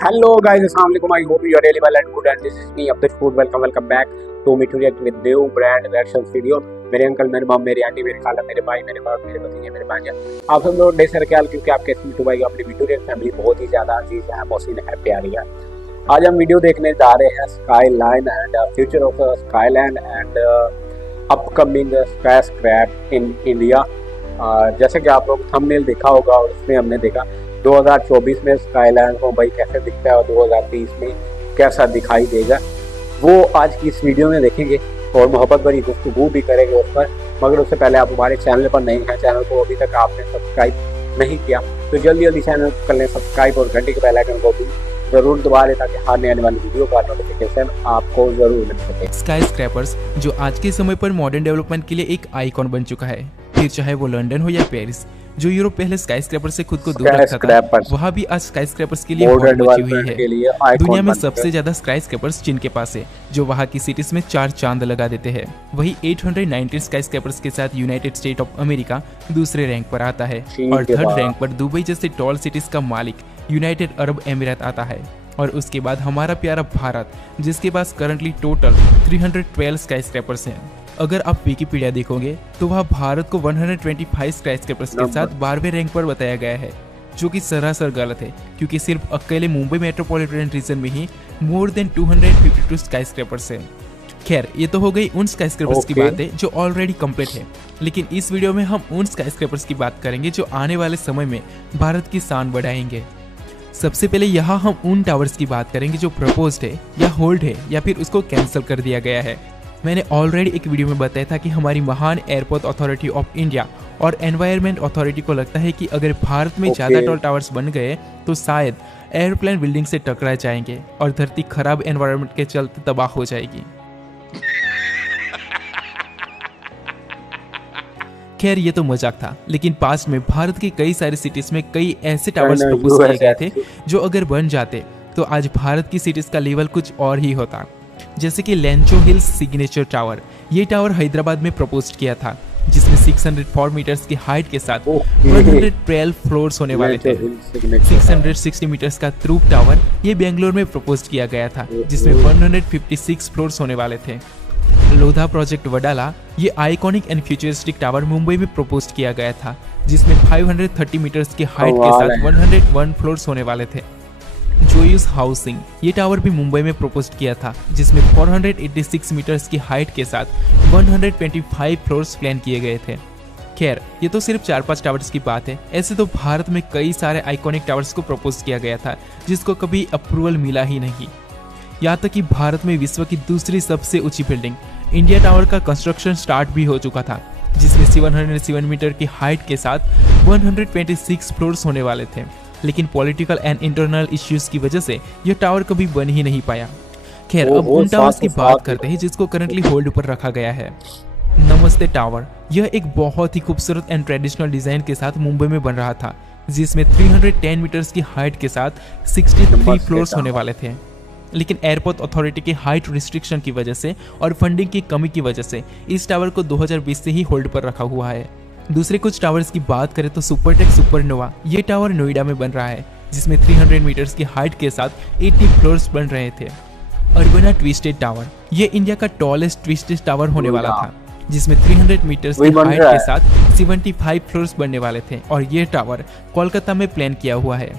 Hello guys, Assalamualaikum. I hope you are really well and good. And this is me, Abdul Food. Welcome back to me to react with new brand reactions video. मेरे uncle, मेरे मम, मेरी aunty, मेरे खाला, मेरे भाई, मेरे बाप, मेरे भतीजे, मेरे भांजा, आप सब लोग डेसर ख्याल, क्योंकि आपके यूट्यूब भाई अपनी वीडियो रिएक्ट फैमिली बहुत ही ज़्यादा अजीज है, मोहसिन है, प्यारी है। आज हम वीडियो देखने जा रहे हैं skyline and future of Skyland and upcoming sky scrap in India. जैसे कि आप लोग थंबनेल देखा होगा और उसमें हमने देखा 2024 में स्काईलाइन मुंबई कैसे दिखता है और 2030 में कैसा दिखाई देगा, वो आज की इस वीडियो में देखेंगे और मोहब्बत भरी गुफ्तगू भी करेंगे उस पर। मगर उससे पहले आप हमारे चैनल पर नए हैं, चैनल को अभी तक आपने सब्सक्राइब नहीं किया तो जल्दी जल्दी चैनल कर लें सब्सक्राइब और घंटे के बेल आइकन को भी जरूर दबा लें ताकि आने वाली वीडियो का नोटिफिकेशन आपको जरूर मिल सके। स्काई स्क्रैपर्स जो आज के समय पर मॉडर्न डेवलपमेंट के लिए एक आइकॉन बन चुका है, फिर चाहे वो लंदन हो या पेरिस। जो यूरोप पहले स्काई स्क्रैपर से खुद को दूर रखता था, वहाँ भी आज स्काई स्क्रैपर्स के लिए मॉडल बची हुई है। दुनिया में सबसे ज्यादा स्काई स्क्रैपर्स चीन के पास है, जो वहाँ की सिटीज में 4 चांद लगा देते हैं। वही 819 स्काई स्क्रैपर्स के साथ यूनाइटेड स्टेट ऑफ अमेरिका दूसरे रैंक पर आता है और थर्ड रैंक पर दुबई जैसे टॉल सिटीज का मालिक यूनाइटेड अरब अमीरात आता है। और उसके बाद हमारा प्यारा भारत, जिसके पास करंटली टोटल 312 स्काई स्क्रैपर्स हैं। अगर आप विकिपीडिया देखोगे तो वह भारत को 125 स्काई स्क्रैपर्स के साथ 12वें रैंक पर बताया गया है, जो कि सरासर गलत है, क्योंकि सिर्फ अकेले मुंबई मेट्रोपॉलिटन रीजन में ही मोर देन 252 स्काई स्क्रैपर्स है। खैर, ये तो हो गई उन स्काई स्क्रैपर्स की बातें जो ऑलरेडी कंप्लीट है, लेकिन इस वीडियो में हम उन स्काई स्क्रैपर्स की बात करेंगे जो आने वाले समय में भारत की शान बढ़ाएंगे। सबसे पहले यहाँ हम उन टावर्स की बात करेंगे जो प्रपोज्ड है या होल्ड है या फिर उसको कैंसिल कर दिया गया है। मैंने ऑलरेडी एक वीडियो में बताया था कि हमारी महान एयरपोर्ट अथॉरिटी ऑफ इंडिया और एनवायरनमेंट अथॉरिटी को लगता है कि अगर भारत में ज़्यादा टॉल टावर्स बन गए तो शायद एयरप्लेन बिल्डिंग से टकरा जाएंगे और धरती खराब एनवायरनमेंट के चलते तबाह हो जाएगी। खैर, ये तो मजाक था, लेकिन पास्ट में भारत की कई सारी सिटीज में कई ऐसे टावर्स प्रपोज किए गए थे जो अगर बन जाते तो आज भारत की सिटीज का लेवल कुछ और ही होता। जैसे कि लेंचो हिल्स सिग्नेचर टावर, ये टावर हैदराबाद में प्रपोज किया था, जिसमें 604 मीटर्स की हाइट के साथ 112 फ्लोर्स होने वाले थे। 660 मीटर्स का ट्रूप टावर ये बेंगलोर में प्रपोज किया गया था, जिसमें 156 फ्लोर्स होने वाले थे। लोधा प्रोजेक्ट वडाला, ये iconic and futuristic tower Mumbai में प्रपोज किया गया था, जिसमें 530 मीटर्स की हाइट के साथ 101 फ्लोर्स होने वाले थे। जोयूस हाउसिंग, ये टावर भी मुंबई में प्रपोज किया था, जिसमें 486 मीटर्स की हाइट के साथ 125 फ्लोर्स प्लान किए गए थे। खैर, ये तो सिर्फ 4-5 टावर्स की बात है। ऐसे तो भारत में कई सारे आइकॉनिक टावर्स को प्रपोज किया गया था जिसको कभी अप्रूवल मिला ही नहीं। यहाँ तक कि भारत में विश्व की दूसरी सबसे ऊंची बिल्डिंग इंडिया टावर का कंस्ट्रक्शन स्टार्ट भी हो चुका था, जिसमें 707 मीटर की हाइट के साथ 126 फ्लोर्स होने वाले थे, लेकिन पॉलिटिकल एंड इंटरनल इश्यूज की वजह से यह टावर कभी बन ही नहीं पाया। खैर, अब उन टावर्स की बात करते हैं जिसको करंटली होल्ड पर रखा गया है। नमस्ते टावर, यह एक बहुत ही खूबसूरत एंड ट्रेडिशनल डिजाइन के साथ मुंबई में बन रहा था, जिसमें 310 मीटर्स की हाइट के साथ 63 फ्लोर्स होने वाले थे। लेकिन एयरपोर्ट अथॉरिटी की हाइट रिस्ट्रिक्शन की वजह से और फंडिंग की कमी की वजह से इस टावर को 2020 से ही होल्ड पर रखा हुआ है। दूसरे कुछ टावर्स की बात करें तो सुपरटेक सुपरनोवा, ये टावर नोएडा में बन रहा है, जिसमें 300 मीटर्स की हाइट के साथ 80 फ्लोर्स बन रहे थे। अर्बना ट्विस्टेड टावर, ये इंडिया का टॉलेस्ट ट्विस्टेड टावर होने वाला था, जिसमें 300 मीटर्स की हाइट के साथ 75 फ्लोर्स बनने वाले थे और ये टावर कोलकाता में प्लान किया हुआ है।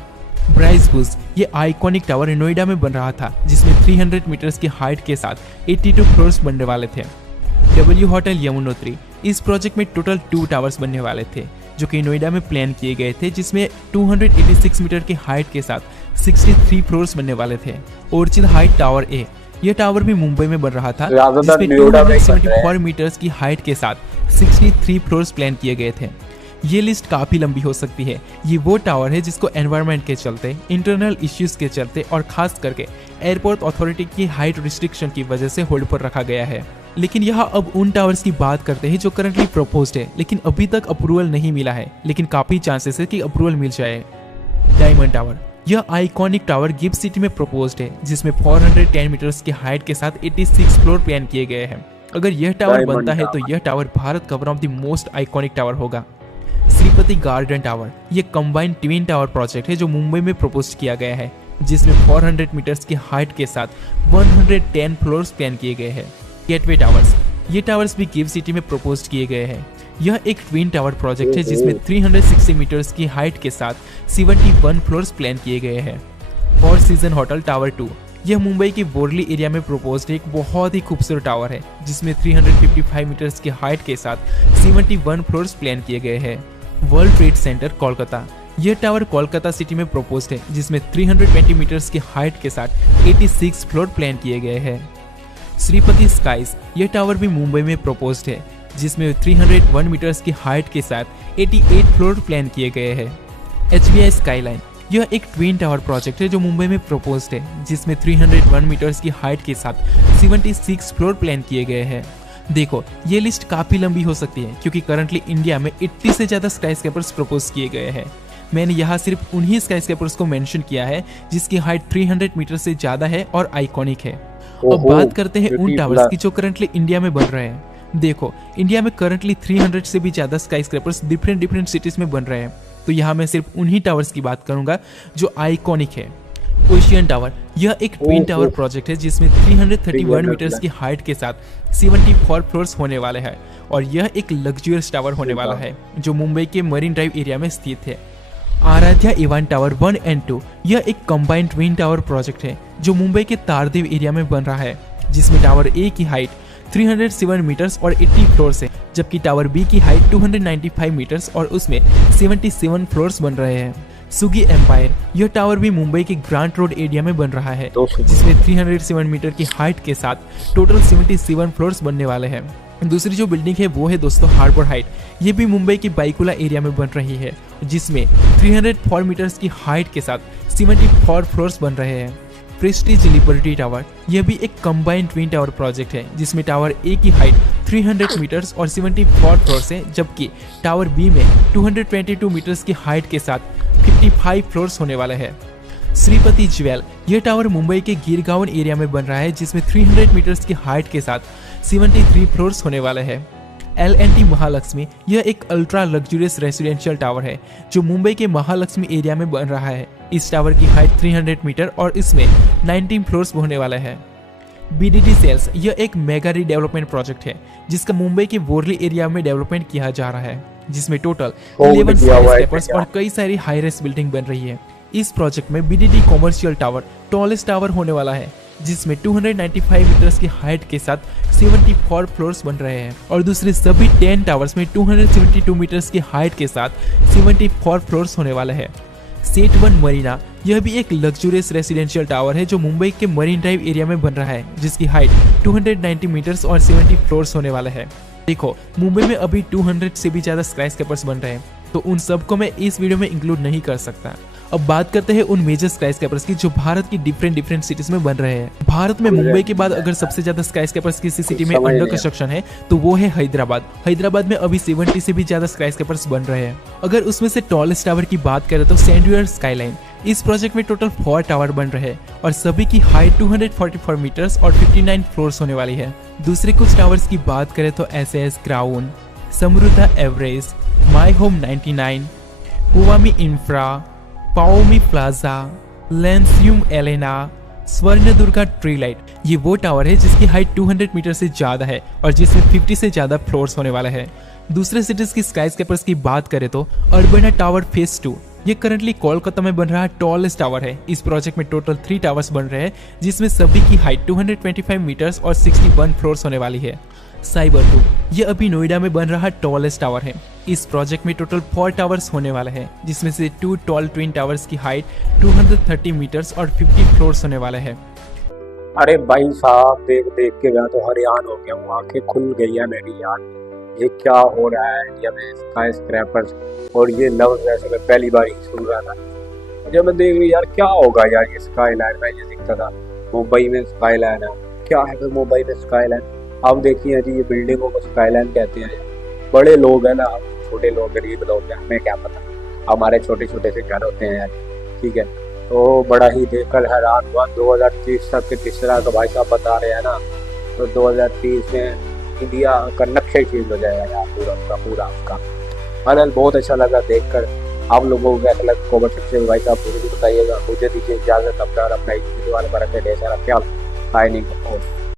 ब्राइस बुश, ये आइकॉनिक टावर नोएडा में बन रहा था, जिसमें 300 मीटर्स की हाइट के साथ 82 फ्लोर्स बनने वाले थे। डब्ल्यू होटल यमुनोत्री, इस प्रोजेक्ट में टोटल 2 टावर्स बनने वाले थे जो कि नोएडा में प्लान किए गए थे, जिसमें 286 मीटर की हाइट के साथ 63 फ्लोर्स बनने वाले थे। ओर्चिड हाइट टावर ए, यह टावर भी मुंबई में बन रहा था, जिसमें 274 मीटर्स की हाइट के साथ 63 फ्लोर्स प्लान किए गए थे। ये लिस्ट काफी लंबी हो सकती है। ये वो टावर है जिसको एनवायरनमेंट के चलते, इंटरनल इश्यूज के चलते और खास करके एयरपोर्ट अथॉरिटी की हाइट रिस्ट्रिक्शन की वजह से होल्ड पर रखा गया है। लेकिन यहाँ अब उन टावर्स की बात करते हैं जो करंटली प्रपोज्ड है, लेकिन अभी तक अप्रूवल नहीं मिला है, लेकिन काफी चांसेस है कि अप्रूवल मिल जाए। डायमंड टावर, यह आइकॉनिक टावर गिफ्ट सिटी में प्रपोज्ड है, जिसमें 410 मीटर्स की हाइट के साथ 86 फ्लोर प्लान किए गए हैं। अगर यह टावर बनता है तो यह टावर भारत का one of the most iconic tower होगा। श्रीपति गार्डन टावर, ये कंबाइंड ट्विन टावर प्रोजेक्ट है जो मुंबई में प्रपोज किया गया है, जिसमें 400 मीटर्स की हाइट के साथ 110 फ्लोर्स प्लान किए गए हैं। गेटवे टावर्स, ये टावर्स भी कीव सिटी में प्रपोज किए गए हैं। यह एक ट्विन टावर प्रोजेक्ट है जिसमें 360 मीटर्स की हाइट के साथ 71 फ्लोर्स प्लान किए गए हैं। फोर सीजन होटल टावर 2, यह मुंबई के बोरली एरिया में प्रपोज्ड एक बहुत ही खूबसूरत टावर है जिसमें 355 मीटर्स की हाइट के साथ 71 फ्लोर्स प्लान किए गए हैं। वर्ल्ड ट्रेड सेंटर कोलकाता, यह टावर कोलकाता सिटी में प्रपोज्ड है जिसमें 320 मीटर्स की हाइट के साथ 86 फ्लोर प्लान किए गए हैं। श्रीपति स्काईज, यह टावर भी मुंबई में प्रपोज्ड है जिसमें 301 मीटर्स की हाइट के साथ 88 फ्लोर प्लान किए गए हैं। HBI स्काईलाइन, यह एक ट्विन टावर प्रोजेक्ट है जो मुंबई में प्रपोज्ड है जिसमें 301 मीटर्स की हाइट के साथ 76 फ्लोर प्लान किए गए हैं। देखो, ये लिस्ट काफी लंबी हो सकती है क्योंकि करंटली इंडिया में 80 से ज्यादा स्काईस्केपर्स प्रपोज किए गए हैं। मैंने यहाँ सिर्फ उन्हीं स्काईस्केपर्स को मेंशन किया है जिसकी हाइट 300 मीटर से ज्यादा है और आइकॉनिक है। अब बात करते हैं उन टावर्स की जो करंटली इंडिया में बन रहे हैं। देखो, इंडिया में करंटली 300 से भी ज्यादा स्काईस्केपर्स डिफरेंट सिटीज में बन रहे हैं, तो यहाँ मैं सिर्फ उन्हीं टावर्स की बात करूंगा जो आइकॉनिक है। ओशियन टावर, यह एक ट्विन टावर प्रोजेक्ट है जिसमें 331 मीटर्स की हाइट के साथ 74 फ्लोर्स होने वाले हैं और यह एक लग्जरियस टावर होने वाला है जो मुंबई के मरीन ड्राइव एरिया में स्थित है। आराध्या इवान टावर 1 एंड 2, यह एक कंबाइंड ट्विन टावर प्रोजेक्ट है जो मुंबई के तारदेव एरिया में बन रहा है जिसमें टावर ए की हाइट 307 मीटर्स और 80 फ्लोर्स है, जबकि टावर बी की हाइट 295 मीटर्स और उसमें 77 फ्लोर्स बन रहे हैं। सुगी एम्पायर, यह टावर भी मुंबई के ग्रांट रोड एरिया में बन रहा है जिसमें 307 मीटर की हाइट के साथ टोटल 77 फ्लोर्स बनने वाले हैं। दूसरी जो बिल्डिंग है वो है दोस्तों हार्बर हाइट, ये भी मुंबई के बाइकुला एरिया में बन रही है जिसमें 304 मीटर्स की हाइट के साथ 74 फ्लोर्स बन रहे हैं। प्रेस्टीज लिबर्टी टावर, यह भी एक कंबाइंड ट्विन टावर प्रोजेक्ट है जिसमें टावर ए की हाइट 300 मीटर्स और 74 फ्लोर्स है, जबकि टावर बी में 222 मीटर्स की हाइट के साथ 55 फ्लोर्स होने वाले हैं। श्रीपति ज्वेल, यह टावर मुंबई के गिरगांव एरिया में बन रहा है जिसमें 300 मीटर्स की हाइट के साथ 73 फ्लोर्स होने वाले हैं। L&T महालक्ष्मी, यह एक अल्ट्रा लग्जरियस रेसिडेंशियल टावर है जो मुंबई के महालक्ष्मी एरिया में बन रहा है। इस टावर की हाइट 300 मीटर और इसमें 19 फ्लोर्स होने वाले हैं। BDD सेल्स, यह एक मेगा रीडेवलपमेंट प्रोजेक्ट है जिसका मुंबई के बोरली एरिया में डेवलपमेंट किया जा रहा है जिसमें टोटल 11 स्काईस्केपर्स और कई सारी हाई राइज बिल्डिंग बन रही है। इस प्रोजेक्ट में BDD commercial tower tallest tower होने वाला है जिसमें 295 मीटर्स की हाइट के साथ 74 फ्लोर्स बन रहे हैं और दूसरे सभी 10 टावर्स में 272 मीटर्स की हाइट के साथ 74 फ्लोर्स होने वाले हैं। सेट 1 मरीना, यह भी एक लग्जरियस रेसिडेंशियल टावर है जो मुंबई के मरीन ड्राइव एरिया में बन रहा है जिसकी हाइट 290 मीटर्स और 70 फ्लोर्स होने वाला है। देखो, मुंबई में अभी 200 से भी ज्यादा स्काईस्केपर्स बन रहे हैं तो उन सबको मैं इस वीडियो में इंक्लूड नहीं कर सकता। अब बात करते हैं उन मेजर स्काईस्केपर्स की जो भारत की डिफरेंट सिटीज में बन रहे हैं। भारत में मुंबई के बाद अगर सबसे ज्यादा स्काईस्केपर्स किसी सिटी में अंडर कंस्ट्रक्शन है तो वो है हैदराबाद। हैदराबाद में अभी 70 से भी ज्यादा स्काईस्केपर्स बन रहे हैं। अगर उसमें से टॉलेस्ट टावर की बात करें तो सैंडवियर स्काईलाइन, इस प्रोजेक्ट में टोटल 4 टावर बन रहे हैं और सभी की हाइट 244 मीटर्स और 59 फ्लोर्स होने वाली है। दूसरे कुछ टावर्स की बात करें तो SAS crown, Samriddha Everest, my home 99, हुवामी इंफ्रा, पाओमी प्लाजा, लेंसियम एलेना, स्वर्णदुर्गा ट्री लाइट, ये वो टावर है जिसकी हाइट 200 मीटर से ज्यादा है और जिसमें 50 से ज्यादा फ्लोर्स होने वाला है। दूसरे सिटीज की स्काईस्केपर्स की बात करें तो अर्बना टावर फेज 2, ये करंटली कोलकाता में बन रहा टॉलेस्ट टावर है। इस प्रोजेक्ट में टोटल 3 टावर्स बन रहे हैं जिसमें सभी की हाइट 225 मीटर्स और 61 फ्लोर्स होने वाली है। साइबर 2, ये अभी नोएडा में बन रहा टॉलेस्ट टावर है। इस प्रोजेक्ट में टोटल 4 टावर्स होने वाले हैं जिसमें से 2 टॉल ट्विन टावर्स की हाइट 230 मीटर्स और 50 फ्लोर्स होने वाले हैं। अरे भाई साहब, देख देख के मैं तो हैरान हो गया हूँ, आंखें खुल गई है मेरी यार। ये क्या हो रहा है इंडिया में स्काईस्क्रैपर्स और ये लफ्ज़ वैसे मैं पहली बार ही सुन रहा था। जब मैं देख रही यार क्या होगा यार ये स्काईलाइन में, ये दिखता था मुंबई में स्काईलाइन है, क्या है फिर मुंबई में स्काईलाइन। अब देखिए जी, ये बिल्डिंगों को स्काईलाइन कहते हैं। बड़े लोग हैं ना, छोटे लोग गरीब लोग हैं, हमें क्या पता, हमारे छोटे छोटे से घर होते हैं यार, ठीक है। तो बड़ा ही देखकर हैरान हुआ। 2030 तक के तीसरा का भाई साहब बता रहे हैं ना, तो 2030 में इंडिया का नक्शा ही चेंज हो जाएगा यार, पूरा का पूरा आपका। हालांकि बहुत अच्छा लगा देखकर। आप लोगों को कैसा लगा कमेंट सेक्शन में भाई साहब मुझे भी बताइएगा। मुझे दीजिए इजाजत, अपना और अपना इस वीडियो वाले पर ढेर सारा ख्याल। Signing off.